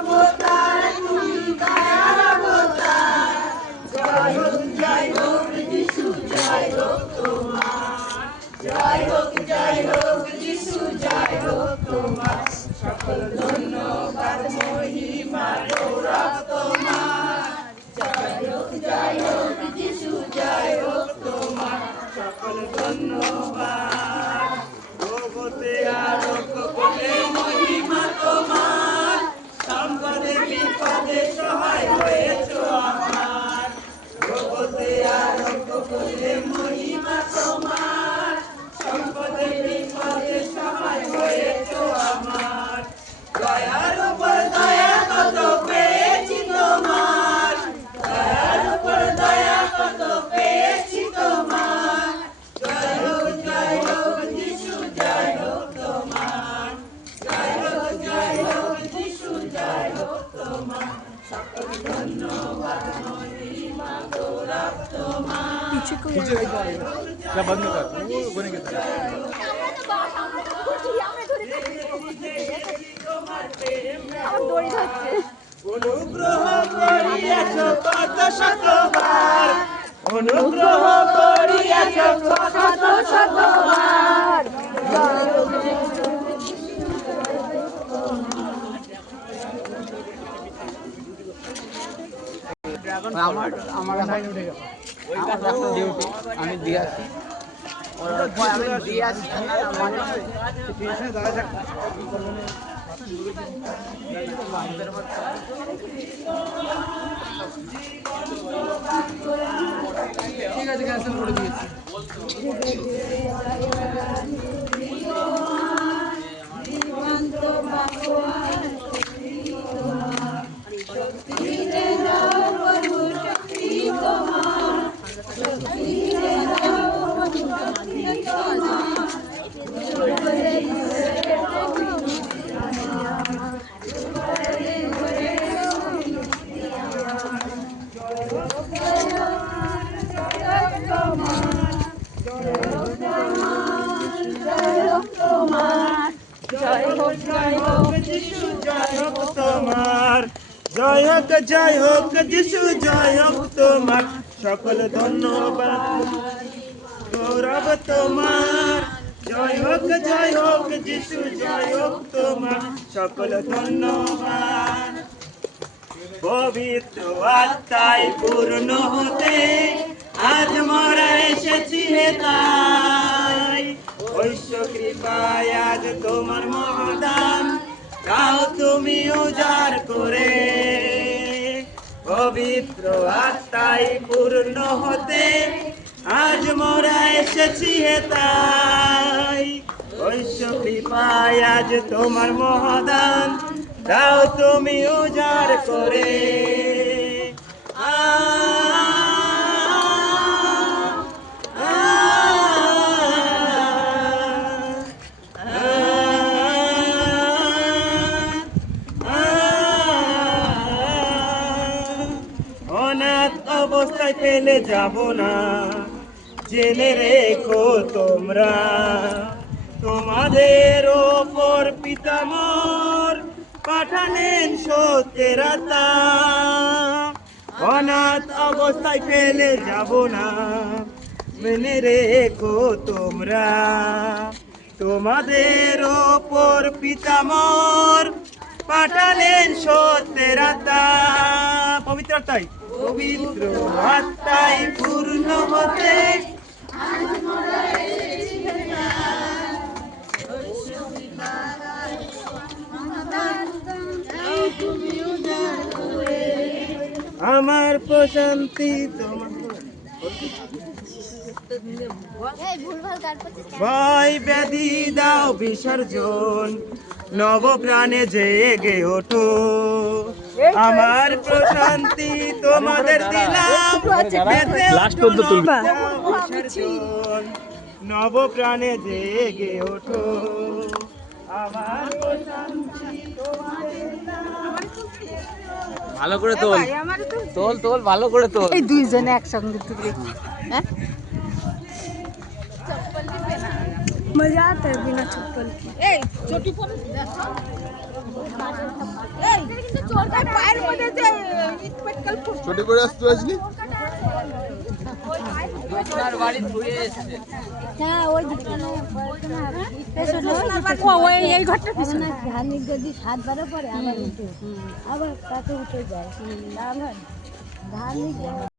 অবতার তুমি দয়ার অবতার জয় হোক যিশু জয় হোক তোমার জয় হোক যিশু জয় হোক তোমার সকল ধন্যবাদ মহিমা গৌরব তোমার জয় হোক যিশু জয় হোক তোমার সকল ধন্যবাদ জগতে আলোক বলে মহিমা তোমার সম্পদে বিপদে সহায় হয়েছো আমার জগতে আলোক বলে মহিমা তোমার সম্পদে বিপদে সহায় হয়েছো আমার দয়ার উপর দয়া কত পেয়েছি তোমার দয়ার উপর দয়া কত পেয়েছি তোমার জয় হোক যিশু জয় হোক তোমার জয় হোক যিশু জয় হোক তোমার সকল ধন্যবাদ মহিমা গৌরব তোমার पीछे क्या बंद कर वो बने के অনুগ্রহ করিয়াছ কত শতবার অনুগ্রহ করিয়াছ কত শতবার আমার উঠে গেল ডিউটি আমি দিয়ে আসি আমি দিয়ে আসি ঠিক আছে ক্যান্সেল করে দিয়েছি জয় হোক যিশু জয় হোক তোমার সকল ধন্যবাদ গৌরব তোমার জয় হোক যিশু জয় হোক তোমার সকল ধন্যবাদ পবিত্র আত্মায় পূর্ণ হতে আজ মোরা এসেছি হে তাই ঐশ্ব কৃপায় আজ তোমার মহাদান তাও তুমি উজাড় করে পবিত্র আত্মায় পূর্ণ হতে আজ মোরা এসেছি হে তাই ঐশ্ব কৃপায় আজ তোমার মহাদান তাও তুমি উজাড় করে অনাথ অবস্থায় ফেলে যাব না জেনে রেখো তোমরা তোমাদের ওপর পিতামর পাঠালেন সত্যের আত্মা অনাথ অবস্থায় ফেলে যাব না মেনে রেখো তোমরা তোমাদের ওপর পিতামর পাঠালেন সত্যের আত্মা পবিত্র আত্মায় পবিত্র আত্মায় পূর্ণ হতে আমার প্রশান্তি তোমার ভয় ব্যাধি দাও বিসর্জন নব প্রাণে জেগে ওঠো আমার প্রশান্তি তোমাদের দিলাম বিসর্জন নব প্রাণে জেগে ওঠো আমার প্রশান্তি তোমাদের দিলাম ভালো করে তোল তোল তোল ভালো করে তোল এই দুইজনে একসঙ্গে তুলে হ্যাঁ मजा आता है बिना चप्पल के। ए चोटी ছোট করে আসতে আসলি হ্যাঁ ওই দিকে এই ঘরটা পিছনে ধার্মিক যদি 7-12 পরে আবার উঠে আবার তাতে উঠে যায় ধার্মিক